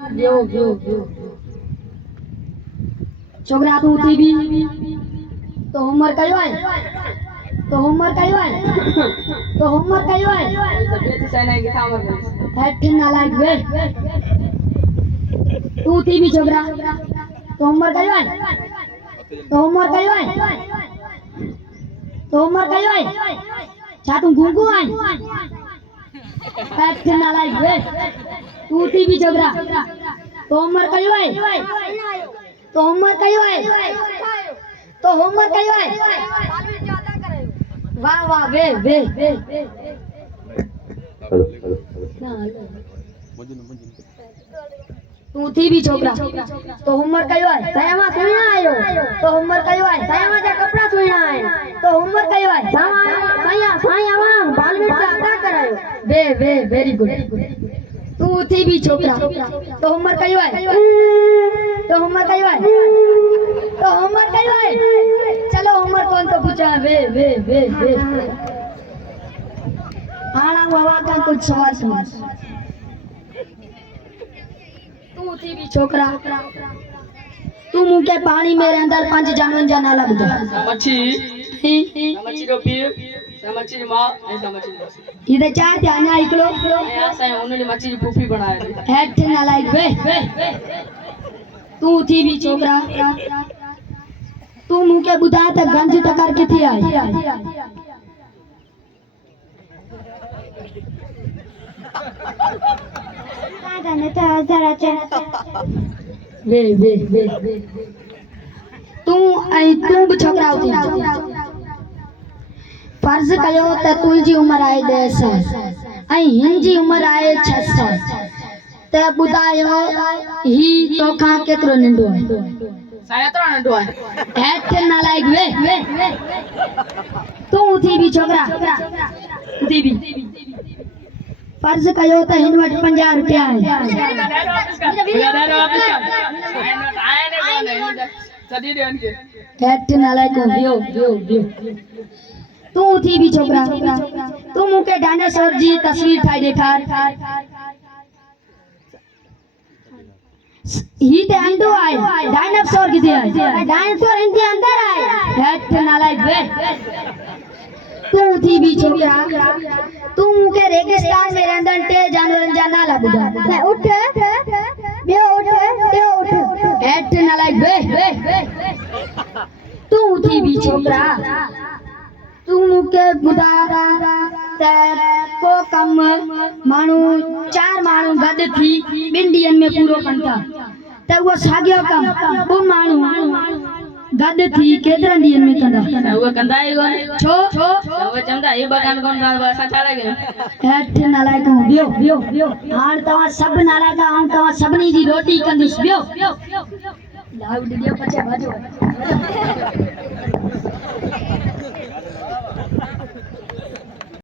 जो छोकरा तू थी भी तो होमवर्क कयो है तो होमवर्क कयो है तो होमवर्क कयो है तबियत सही नहीं था मगर हेड ना लाइक वे तू थी भी छोकरा तो होमवर्क कयो है तो होमवर्क कयो है तो होमवर्क कयो है छा तू गुंगू है हेड ना लाइक वे तू थी भी छोकरा तो होमवर्क कयो है तो होमवर्क कयो है तो होमवर्क कयो है वाह वाह वे तू थी भी छोकरा तो होमवर्क कयो है सायामा सुणा आयो तो होमवर्क कयो है सायामा जा कपड़ा सुणा है तो होमवर्क कयो है सायामा बालवीर अदा करायो वे वेरी गुड तू थी भी छोकरा तो होमवर्क कयो है तो होमवर्क कयो है तो होमवर्क कयो है चलो होमवर्क कौन तो पूछा वे आना बाबा का कुछ सवाल सुन तू थी भी छोकरा तू मुंह के पानी मेरे अंदर 5 जानवर जा नाला बुझा मच्छी रो पीर मच्छी री मां ऐसा मच्छी इधर चार ध्यान आ इकलो ऐसा है उन्होंने मच्छी री फूफी बनाया हेड ना लाइक वे तू थी भी छोकरा तू मुंह के बुधा त गंज टकर किथे आई वे तू आई तू भी छोकरा होती फर्ज कयो त तुंहिंजी उम्र आहे 10 साल ऐं हिन जी उम्र आहे 6 साल त ॿुधायो ही तोखां केतिरो नंढो आहे साया तो नंढो है हेठ नालायक वे तू थी भी छोकरा थी भी फर्ज कयो त हिन वटि 50 रुपया आहे हेठ नालायक वियो तू थी भी छोकरा तू मूंखे डायनासोर जी तस्वीर ठाहे ॾेखार ही ते अंडो आहे डायनासोर किथे आहे डायनासोर इन के अंदर आहे हेठ नालायक वे तू थी भी छोकरा तू मूंखे रेगिस्तान में रहंदड़ 3 जानवरन जा नाला ॿुधा उठ ॿियो उठ हेठ नालायक वे तू थी भी छोकरा तू मूंखे ॿुधा त को कम माण्हू 4 माण्हू गॾु थी 2 ॾींहंनि में पूरो कनि था त उहो साॻियो कम 2 माण्हू गॾु थी केतिरनि ॾींहंनि में कंदा वो कंदा ही कोन छो वो चंदा ही बगान कोन गाल असां छा लगे हेठ नालायक वियो हाणे तव्हां सभु नालायक ऐं तव्हां सभिनी जी रोटी कंदुसि वियो लाउड ॾियो पछे बाजो